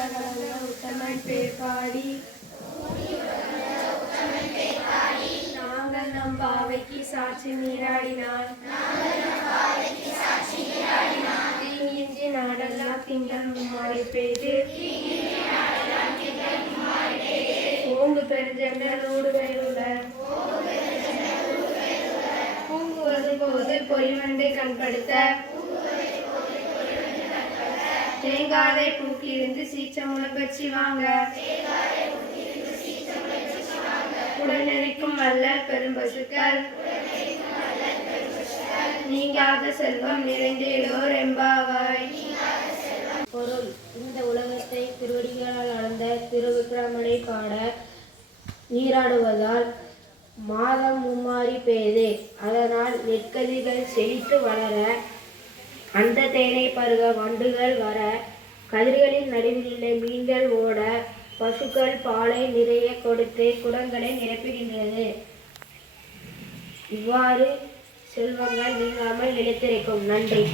உத்தமன் பேர் பாடி நாங்கள் நம் பாவைக்கு சாட்சி நீராடினான். தீங்கின்றி நாடெல்லாம் திங்கள் மும்மாறி பெய்து ஓங்கு பெருஞ்சென்னல் ஊடுவேலுள்ள பூங்குவது போது பொறிவண்டை கண்படுத்த தேங்காதை பூக்கியிருந்து சீச்சமுளப்பச்சி வாங்க உடனடிக்கும் வல்லல் பெரும்பசுக்கள் நீங்காத செல்வம் நிறைந்தேலோர் எம்பாவாய். பொருள்: இந்த உலகத்தை திருவடிகளால் அளந்த திருவிக்கிரமனை பாட நீராடுவதால் மாதம் மும்மாறி பெய்து அதனால் நெற்கதிர்கள் செழித்து வளர அந்த தேனை பருக வண்டுகள் வர கதிர்களின் நடுவிலுள்ள மீன்கள் ஓட பசுக்கள் பாலை நிறைய கொடுத்து குடங்களை நிரப்புகின்றது. இவ்வாறு செல்வங்கள் நீங்காமல் நிலைத்திருக்கும். நன்றி.